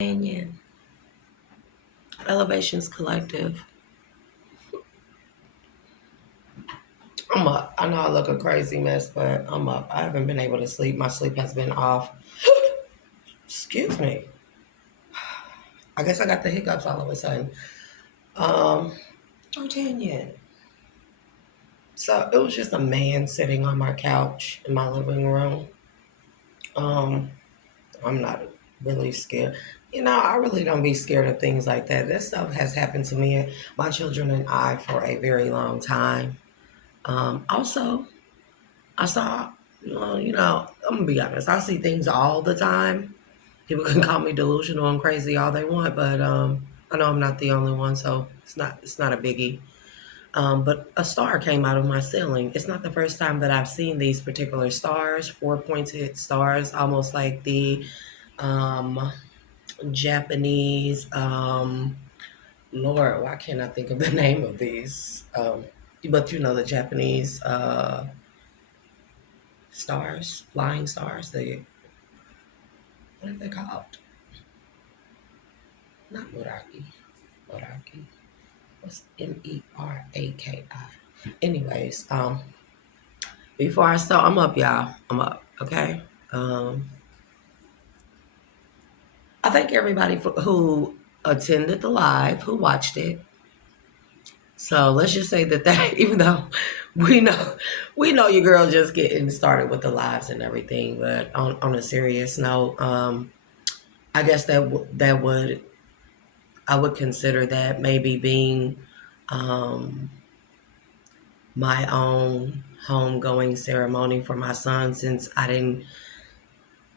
Canyon. Elevations Collective. I'm up. I know I look a crazy mess, but I'm up. I haven't been able to sleep. My sleep has been off. Excuse me. I guess I got the hiccups all of a sudden. Um, Jordan. So it was just a man sitting on my couch in my living room. Um, I'm not really scared. I really don't be scared of things like that. This stuff has happened to me, my children and I, for a very long time. Also, I saw, I'm gonna be honest. I see things all the time. People can call me delusional and crazy all they want, but I know I'm not the only one, so it's not a biggie. But a star came out of my ceiling. It's not the first time that I've seen these particular stars, four pointed stars, almost like the um, Japanese. Lord, why can't I think of the name of these? But the Japanese stars, flying stars. What are they called? Not Muraki. Muraki. What's Meraki? Anyways, before I start, I'm up, y'all. I'm up. Okay. Um, I thank everybody who attended the live, who watched it. So let's just say that even though we know we know your girl just getting started with the lives and everything, but on a serious note, I guess that would I would consider that maybe being um, my own homegoing ceremony for my son, since I didn't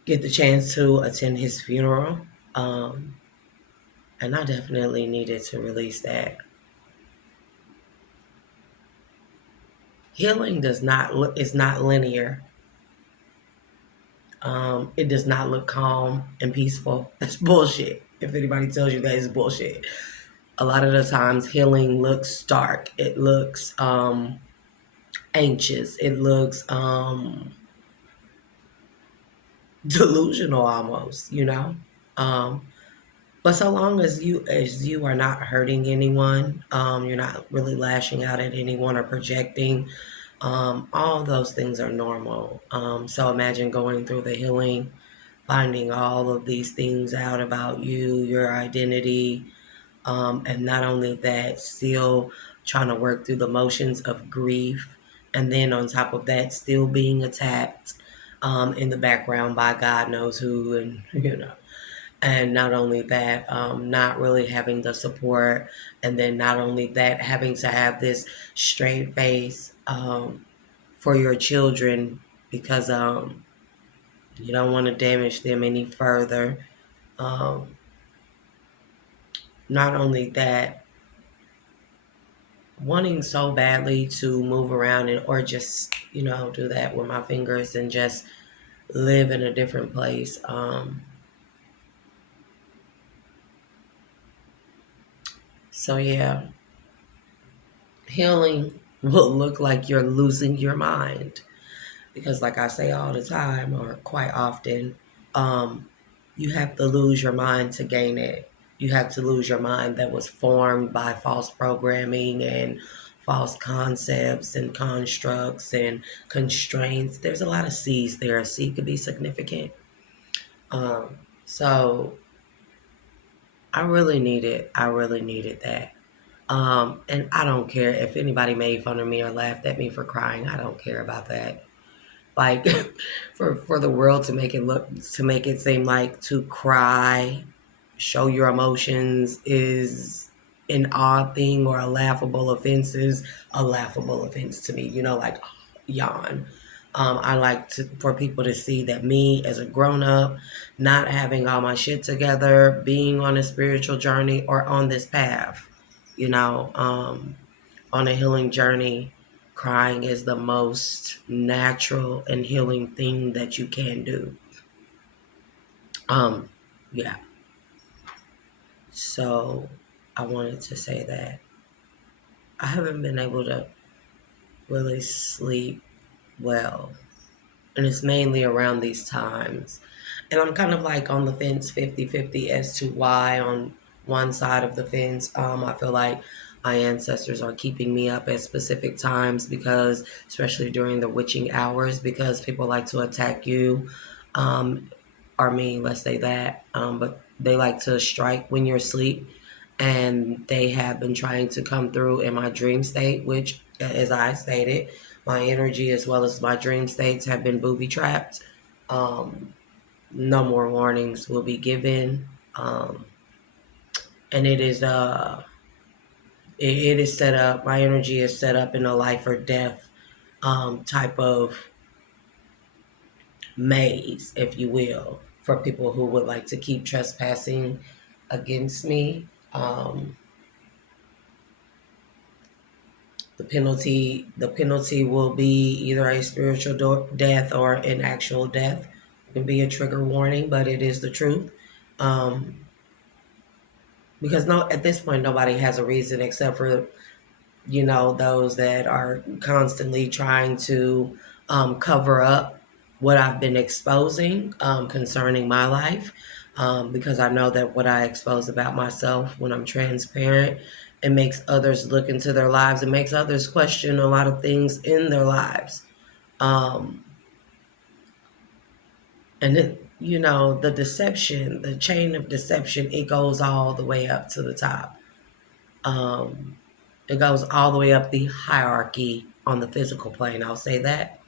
get the chance to attend his funeral. Um, and I definitely needed to release that. Healing is not linear. It does not look calm and peaceful. That's bullshit. If anybody tells you that, it's bullshit. A lot of the times healing looks dark. It looks anxious. It looks delusional almost. Um, but so long as you are not hurting anyone, you're not really lashing out at anyone or projecting. All those things are normal. So imagine going through the healing, finding all of these things out about you, your identity, and not only that, still trying to work through the motions of grief, and then on top of that, still being attacked in the background by God knows who, and and not only that, not really having the support, and then not only that, having to have this straight face for your children because you don't want to damage them any further. Um, Not only that, wanting so badly to move around or just do that with my fingers and just live in a different place. So yeah, healing will look like you're losing your mind because, like I say all the time or quite often, um, you have to lose your mind to gain it. You have to lose your mind that was formed by false programming and false concepts and constructs and constraints. There's a lot of C's there. C could be significant. So I really needed. I really needed that. And I don't care if anybody made fun of me or laughed at me for crying. I don't care about that. Like for the world to make it seem like to cry, show your emotions is an odd thing or a laughable offense is a laughable offense to me. Like yawn. I like for people to see that me as a grown up, not having all my shit together, being on a spiritual journey or on this path, you know, um, on a healing journey, crying is the most natural and healing thing that you can do. Um, yeah. So I wanted to say that I haven't been able to really sleep well. And it's mainly around these times. And I'm kind of like on the fence 50-50 as to why on one side of the fence. I feel like my ancestors are keeping me up at specific times because, especially during the witching hours, because people like to attack you, or me, let's say that. But they like to strike when you're asleep. And they have been trying to come through in my dream state, which, as I stated, my energy as well as my dream states have been booby trapped. No more warnings will be given. And it is set up. My energy is set up in a life or death type of maze, if you will, for people who would like to keep trespassing against me. The penalty will be either a spiritual death or an actual death. It can be a trigger warning, but it is the truth. Um, because no, at this point, nobody has a reason except for those that are constantly trying to cover up what I've been exposing concerning my life. Because I know that what I expose about myself when I'm transparent, it makes others look into their lives. It makes others question a lot of things in their lives. Um, and the deception, the chain of deception, it goes all the way up to the top. Um, it goes all the way up the hierarchy on the physical plane. I'll say that.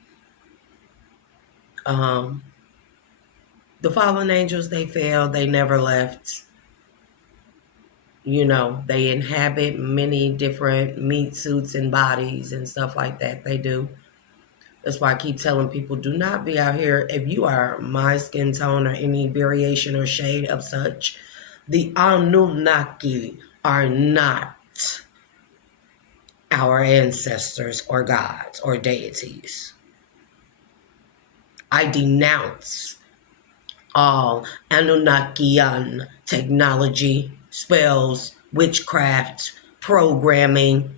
Um, the fallen angels, they fell. They never left. They inhabit many different meat suits and bodies and stuff like that. They do. That's why I keep telling people, do not be out here. If you are my skin tone or any variation or shade of such, the Anunnaki are not our ancestors or gods or deities. I denounce all Anunnakian technology, spells, witchcraft, programming,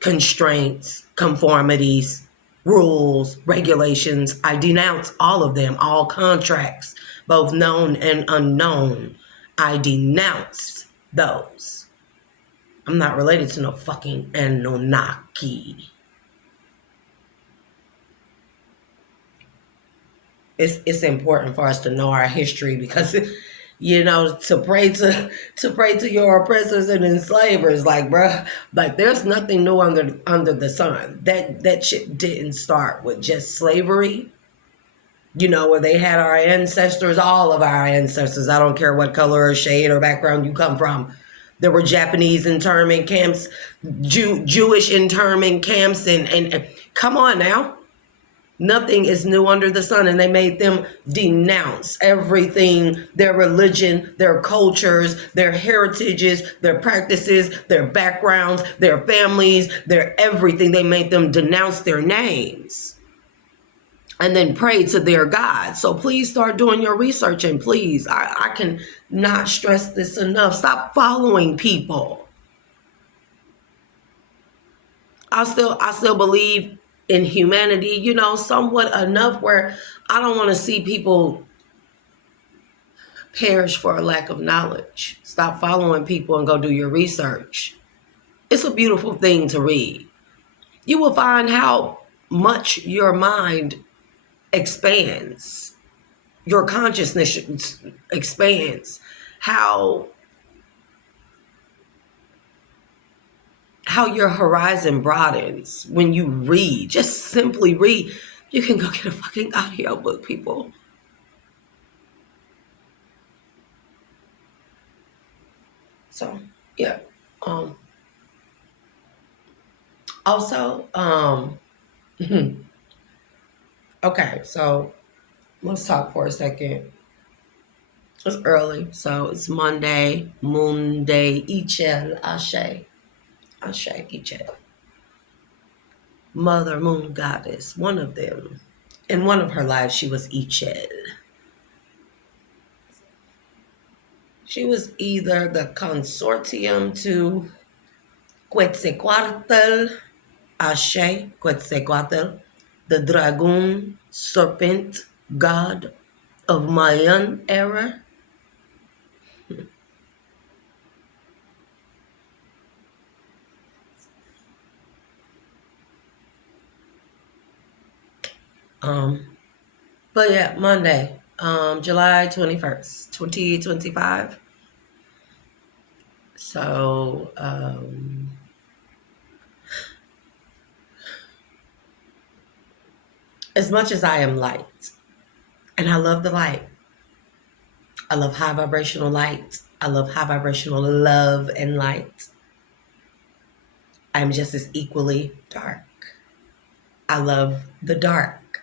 constraints, conformities, rules, regulations. I denounce all of them, all contracts, both known and unknown. I denounce those. I'm not related to no fucking Anunnaki. It's important for us to know our history because to pray to your oppressors and enslavers, like, bruh, like, there's nothing new under the sun. That shit didn't start with just slavery, where they had our ancestors, all of our ancestors. I don't care what color or shade or background you come from. There were Japanese internment camps, Jewish internment camps, and come on now. Nothing is new under the sun, and they made them denounce everything, their religion, their cultures, their heritages, their practices, their backgrounds, their families, their everything. They made them denounce their names and then pray to their God. So please start doing your research, and please, I can not stress this enough. Stop following people. I still believe in humanity, somewhat enough where I don't want to see people perish for a lack of knowledge. Stop following people and go do your research. It's a beautiful thing to read. You will find how much your mind expands, your consciousness expands, how your horizon broadens when you read. Just simply read. You can go get a fucking audiobook, people. So, yeah. Also, okay, so let's talk for a second. It's early, so it's Monday, Ichel, Ashe, Ichel. Mother Moon Goddess, one of them. In one of her lives, she was Ichel. She was either the consortium to Quetzalcoatl, Ashe, Quetzalcoatl, the dragon, serpent, god of Mayan era. Um, but yeah, Monday, July 21st, 2025. So, as much as I am light, and I love the light, I love high vibrational light, I love high vibrational love and light, I'm just as equally dark. I love the dark,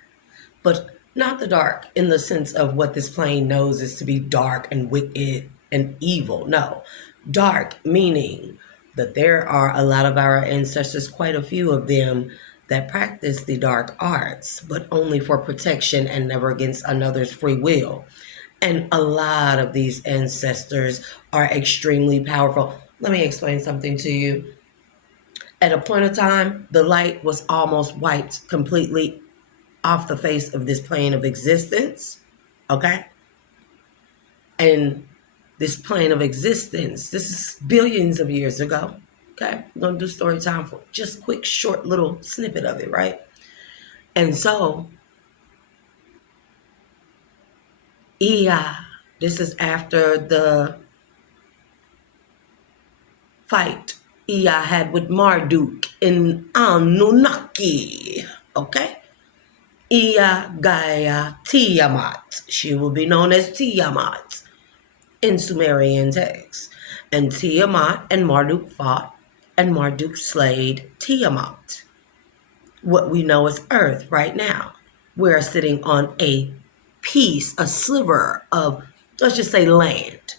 but not the dark in the sense of what this plane knows is to be dark and wicked and evil. No, dark meaning that there are a lot of our ancestors, quite a few of them, that practice the dark arts, but only for protection and never against another's free will. And a lot of these ancestors are extremely powerful. Let me explain something to you. At a point of time, the light was almost wiped completely off the face of this plane of existence. Okay? And this plane of existence, this is billions of years ago. Okay? We're going to do story time for just quick, short little snippet of it, right? And so, Ea, this is after the fight Ea had with Marduk in Anunnaki. Okay? Ea Gaia Tiamat. She will be known as Tiamat in Sumerian texts. And Tiamat and Marduk fought, and Marduk slayed Tiamat. What we know as Earth right now. We're sitting on a piece, a sliver of, let's just say, land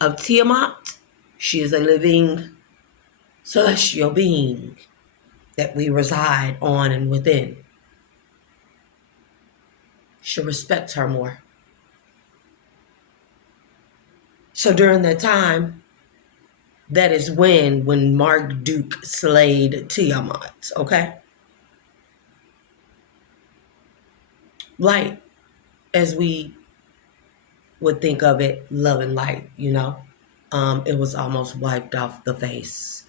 of Tiamat. She is a living celestial being that we reside on and within. Should respect her more. So during that time, that is when Marduk slayed Tiamat, okay? Light, as we would think of it, love and light, you know? It was almost wiped off the face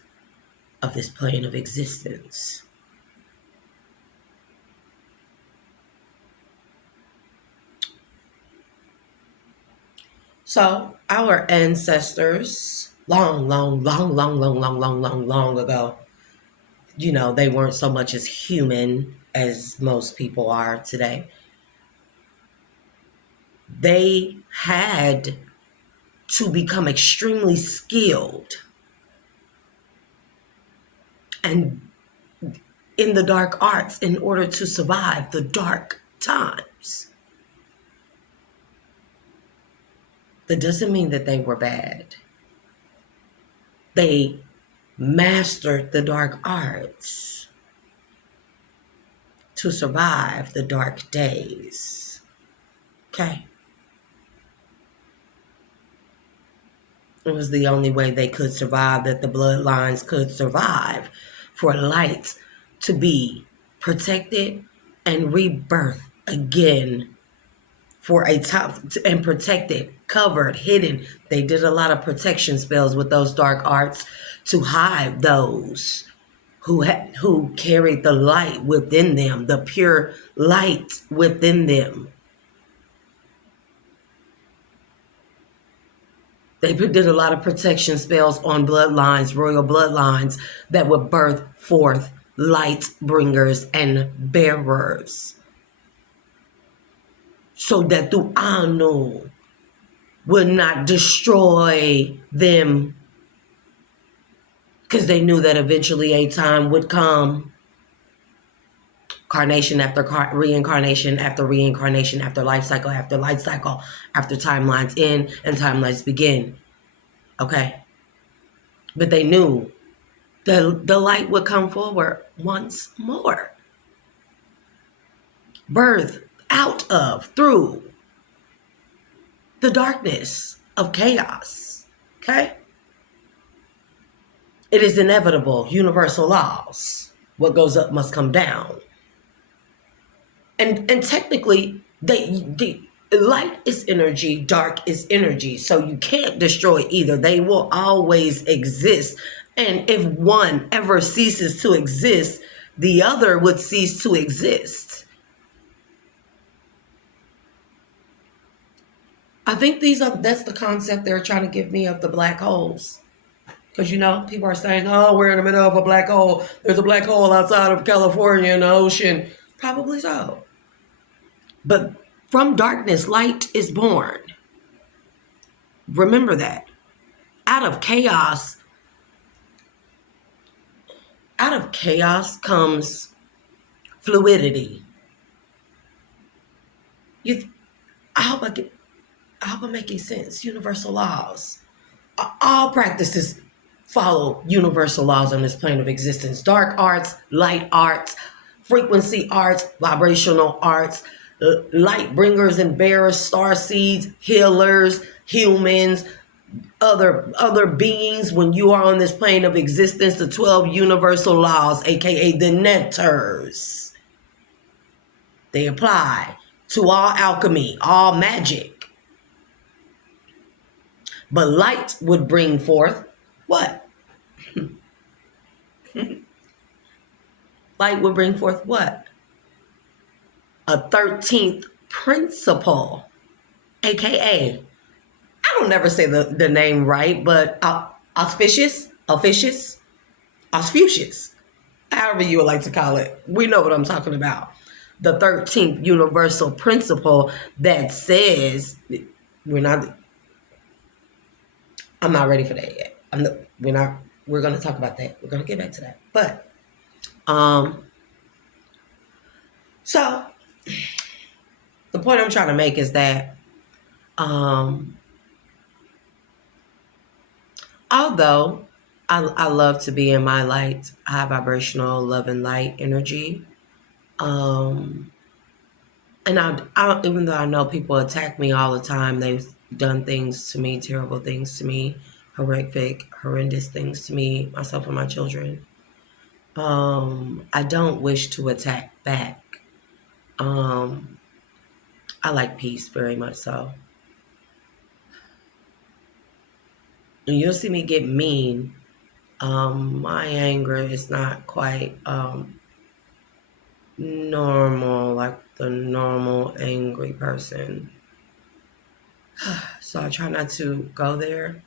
of this plane of existence. So our ancestors, long ago, you know, they weren't so much as human as most people are today. They had to become extremely skilled and in the dark arts in order to survive the dark times. That doesn't mean that they were bad. They mastered the dark arts to survive the dark days. Okay? It was the only way they could survive, that the bloodlines could survive, for light to be protected and rebirth again for a time, and protected, covered, hidden. They did a lot of protection spells with those dark arts to hide those who carried the light within them, the pure light within them. They did a lot of protection spells on bloodlines, royal bloodlines, that would birth forth light bringers and bearers. So that the Anu would not destroy them, because they knew that eventually a time would come, carnation after reincarnation after reincarnation, after life cycle after life cycle, after timelines end and timelines begin. Okay? But they knew the light would come forward once more. Birth out of, through the darkness of chaos. Okay? It is inevitable, universal laws. What goes up must come down. And technically, the light is energy, dark is energy. So you can't destroy either. They will always exist. And if one ever ceases to exist, the other would cease to exist. I think that's the concept they're trying to give me of the black holes. Because, people are saying, oh, we're in the middle of a black hole. There's a black hole outside of California in the ocean. Probably so. But from darkness, light is born. Remember that. Out of chaos, comes fluidity. You, I hope I'm making sense. Universal laws. All practices follow universal laws on this plane of existence. Dark arts, light arts, frequency arts, vibrational arts, light bringers and bearers, star seeds, healers, humans, other beings. When you are on this plane of existence, the 12 universal laws, aka the netters, they apply to all alchemy, all magic. But light would bring forth what? Light would bring forth what? A 13th principle, aka, I don't never say the name right, but auspicious, however you would like to call it. We know what I'm talking about. The 13th universal principle that says I'm not ready for that yet. We're going to talk about that. We're going to get back to that. But, so the point I'm trying to make is that, although I love to be in my light, high vibrational love and light energy, and I even though I know people attack me all the time, they've done things to me, terrible things to me, horrendous things to me, myself and my children. I don't wish to attack back. I like peace very much so. And you'll see me get mean. My anger is not quite normal, like the normal angry person. So I try not to go there.